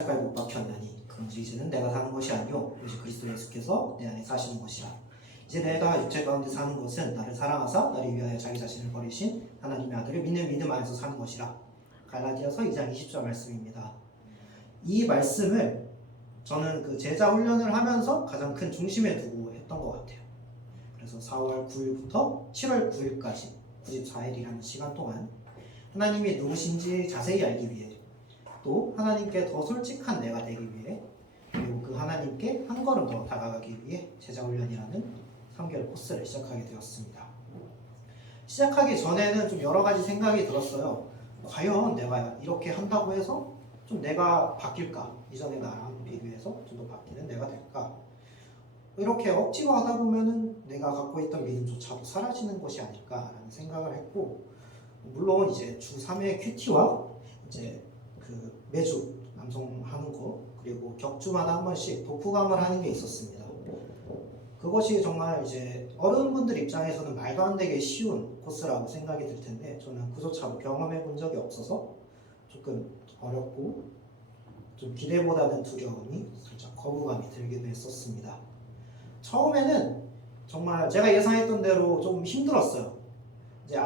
십자가에 못 박혔나니 그런즉 이제는 내가 사는 것이 아니요 오직 그리스도 예수께서 내 안에 사시는 것이라. 이제 내가 육체 가운데 사는 것은 나를 사랑하사 나를 위하여 자기 자신을 버리신 하나님의 아들을 믿는 믿음 안에서 사는 것이라. 갈라디아서 2장 20절 말씀입니다. 이 말씀을 저는 그 제자 훈련을 하면서 가장 큰 중심에 두고 했던 것 같아요. 그래서 4월 9일부터 7월 9일까지 94일이라는 시간 동안 하나님이 누구신지 자세히 알기 위해, 또 하나님께 더 솔직한 내가 되기 위해, 그리고 그 하나님께 한 걸음 더 다가가기 위해 제자훈련이라는 3개월 코스를 시작하게 되었습니다. 시작하기 전에는 좀 여러 가지 생각이 들었어요. 과연 내가 이렇게 한다고 해서 좀 내가 바뀔까? 이전의 나랑 비교해서 좀 더 바뀌는 내가 될까? 이렇게 억지로 하다 보면은 내가 갖고 있던 믿음조차도 사라지는 것이 아닐까라는 생각을 했고, 물론 이제 주 3회 큐티와 이제 그 매주 남성하는 거, 그리고 격주마다 한 번씩 독후감을 하는 게 있었습니다. 그것이 정말 이제 어른분들 입장에서는 말도 안 되게 쉬운 코스라고 생각이 들 텐데, 저는 그조차도 경험해 본 적이 없어서 조금 어렵고 좀 기대보다는 두려움이, 살짝 거부감이 들기도 했었습니다. 처음에는 정말 제가 예상했던 대로 좀 힘들었어요. 이제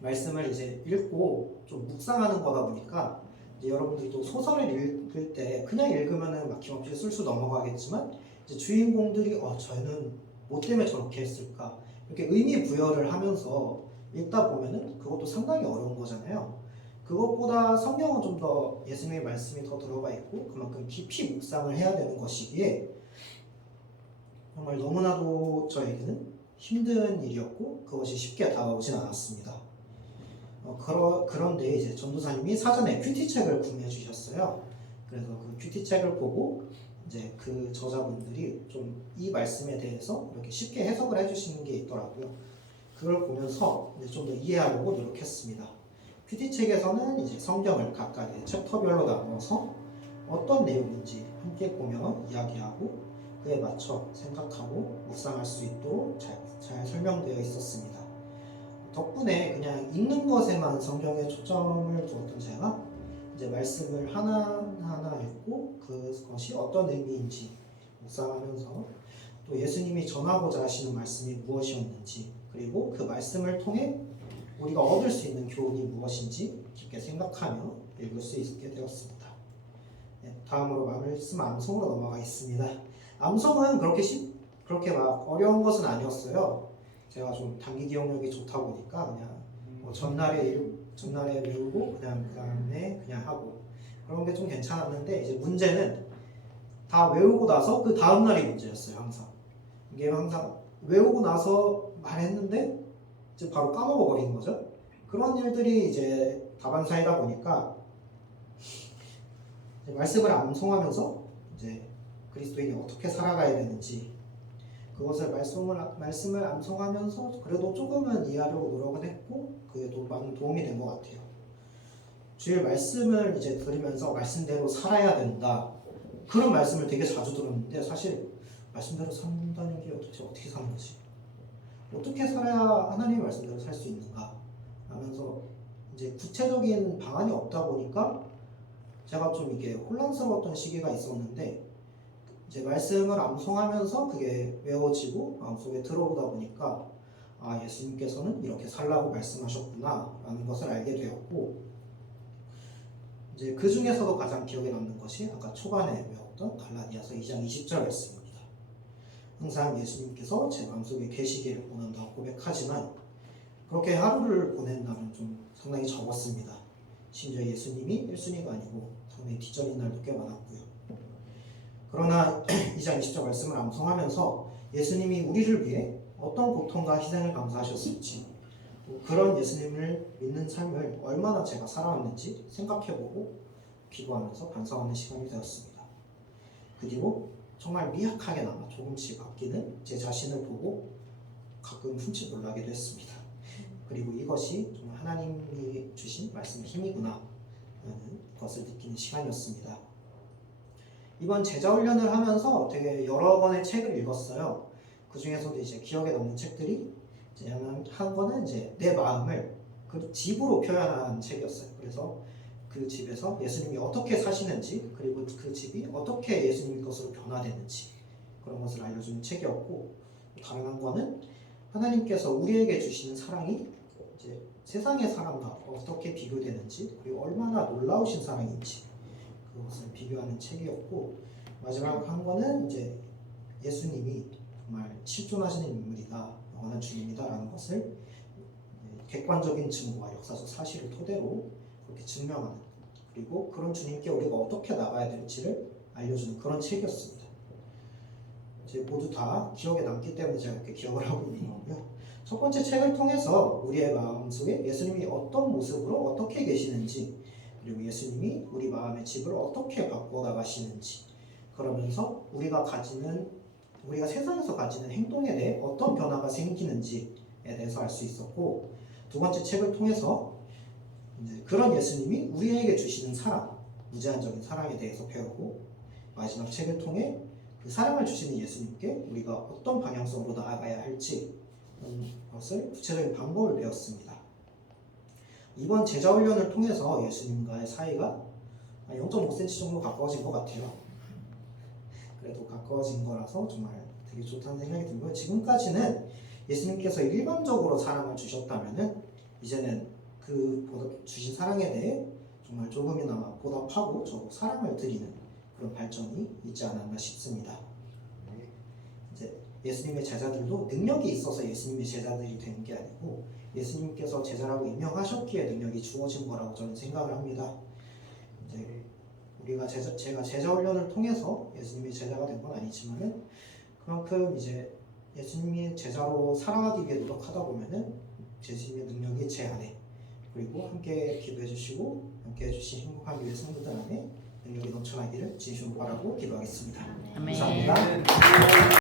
말씀을 이제 읽고 좀 묵상하는 거다 보니까, 이제 여러분들도 소설을 읽을 때 그냥 읽으면은 막힘없이 술술 넘어가겠지만, 이제 주인공들이 저는 뭐 때문에 저렇게 했을까 이렇게 의미 부여를 하면서 읽다 보면은 그것도 상당히 어려운 거잖아요. 그것보다 성경은 좀 더 예수님의 말씀이 더 들어가 있고 그만큼 깊이 묵상을 해야 되는 것이기에 정말 너무나도 저에게는 힘든 일이었고 그것이 쉽게 다가오진 않았습니다. 그런데 이제 전도사님이 사전에 큐티책을 구매해 주셨어요. 그래서 그 큐티책을 보고 이제 그 저자분들이 좀 이 말씀에 대해서 이렇게 쉽게 해석을 해주시는 게 있더라고요. 그걸 보면서 좀 더 이해하려고 노력했습니다. 큐티책에서는 이제 성경을 각각의 챕터별로 나누어서 어떤 내용인지 함께 보며 이야기하고 그에 맞춰 생각하고 묵상할 수 있도록 잘 설명되어 있었습니다. 덕분에 그냥 읽는 것에만 성경에 초점을 두었던 제가 이제 말씀을 하나하나 읽고 그것이 어떤 의미인지 묵상하면서, 또 예수님이 전하고자 하시는 말씀이 무엇이었는지, 그리고 그 말씀을 통해 우리가 얻을 수 있는 교훈이 무엇인지 깊게 생각하며 읽을 수 있게 되었습니다. 다음으로 말씀 암송으로 넘어가겠습니다. 암송은 그렇게 막 어려운 것은 아니었어요. 제가 좀 단기 기억력이 좋다 보니까 그냥 전날에 외우고 그 다음에 그냥 하고 그런 게 좀 괜찮았는데, 이제 문제는 다 외우고 나서 그 다음 날이 문제였어요. 이게 항상 외우고 나서 말했는데 이제 바로 까먹어 버리는 거죠. 그런 일들이 이제 다반사이다 보니까 이제 말씀을 암송하면서 이제 그리스도인이 어떻게 살아가야 되는지 그것을 말씀을 암송하면서 그래도 조금은 이해하려고 노력은 했고 그게 또 많은 도움이 된 것 같아요. 주일 말씀을 이제 들으면서 말씀대로 살아야 된다, 그런 말씀을 되게 자주 들었는데, 사실 말씀대로 산다는 게 도대체 어떻게 사는 거지? 어떻게 살아야 하나님의 말씀대로 살 수 있는가 하면서 이제 구체적인 방안이 없다 보니까 제가 좀 이게 혼란스러웠던 시기가 있었는데, 이제 말씀을 암송하면서 그게 외워지고 마음속에 들어오다 보니까 예수님께서는 이렇게 살라고 말씀하셨구나 라는 것을 알게 되었고, 이제 그 중에서도 가장 기억에 남는 것이 아까 초반에 외웠던 갈라디아서 2장 20절 말씀입니다. 항상 예수님께서 제 마음속에 계시기를 원한다고 고백하지만 그렇게 하루를 보낸 날은 좀 상당히 적었습니다. 심지어 예수님이 1순위가 아니고 상당히 뒷전인 날도 꽤 많았고요. 그러나 2장 20절 말씀을 암송하면서 예수님이 우리를 위해 어떤 고통과 희생을 감수하셨을지, 그런 예수님을 믿는 삶을 얼마나 제가 살아왔는지 생각해보고 기도하면서 반성하는 시간이 되었습니다. 그리고 정말 미약하게나마 조금씩 바뀌는 제 자신을 보고 가끔 흠칫 놀라기도 했습니다. 그리고 이것이 정말 하나님이 주신 말씀의 힘이구나 라는 것을 느끼는 시간이었습니다. 이번 제자훈련을 하면서 되게 여러 권의 책을 읽었어요. 그 중에서도 이제 기억에 남는 책들이 이제 한 거는 이제 내 마음을 그 집으로 표현한 책이었어요. 그래서 그 집에서 예수님이 어떻게 사시는지 그리고 그 집이 어떻게 예수님 것으로 변화되는지 그런 것을 알려주는 책이었고 다른 한 권은 하나님께서 우리에게 주시는 사랑이 이제 세상의 사랑과 어떻게 비교되는지 그리고 얼마나 놀라우신 사랑인지 그것을 비교하는 책이었고 마지막 한 권은 이제 예수님이 정말 실존하시는 인물이다 영원한 주님이다라는 것을 객관적인 증거와 역사적 사실을 토대로 그렇게 증명하는 그리고 그런 주님께 우리가 어떻게 나가야 될지를 알려주는 그런 책이었습니다. 이제 모두 다 기억에 남기 때문에 제가 이렇게 기억을 하고 있는 거고요. 첫 번째 책을 통해서 우리의 마음속에 예수님이 어떤 모습으로 어떻게 계시는지 그리고 예수님이 우리 마음의 집을 어떻게 바꿔 나가시는지 그러면서 우리가 세상에서 가지는 행동에 대해 어떤 변화가 생기는지에 대해서 알 수 있었고 두 번째 책을 통해서 이제 그런 예수님이 우리에게 주시는 사랑, 무제한적인 사랑에 대해서 배우고 마지막 책을 통해 그 사랑을 주시는 예수님께 우리가 어떤 방향성으로 나아가야 할지 것을 구체적인 방법을 배웠습니다. 이번 제자훈련을 통해서 예수님과의 사이가 0.5cm 정도 가까워진 것 같아요. 그래도 가까워진 거라서 정말 되게 좋다는 생각이 들고요. 지금까지는 예수님께서 일반적으로 사랑을 주셨다면은 이제는 그 주신 사랑에 대해 정말 조금이나마 보답하고 저 사랑을 드리는 그런 발전이 있지 않았나 싶습니다. 이제 예수님의 제자들도 능력이 있어서 예수님의 제자들이 된 게 아니고 예수님께서 제자라고 임명하셨기에 능력이 주어진 거라고 저는 생각을 합니다. 이제 우리가 제가 제자 훈련을 통해서 예수님의 제자가 된 건 아니지만은 그만큼 이제 예수님의 제자로 살아가기 위해 노력하다 보면은 예수님의 능력이 제 안에 그리고 함께 기도해 주시고 함께 해주신 행복한 교회 성도들 안에 능력이 넘쳐나기를 진심으로 바라고 기도하겠습니다. 아멘. 감사합니다.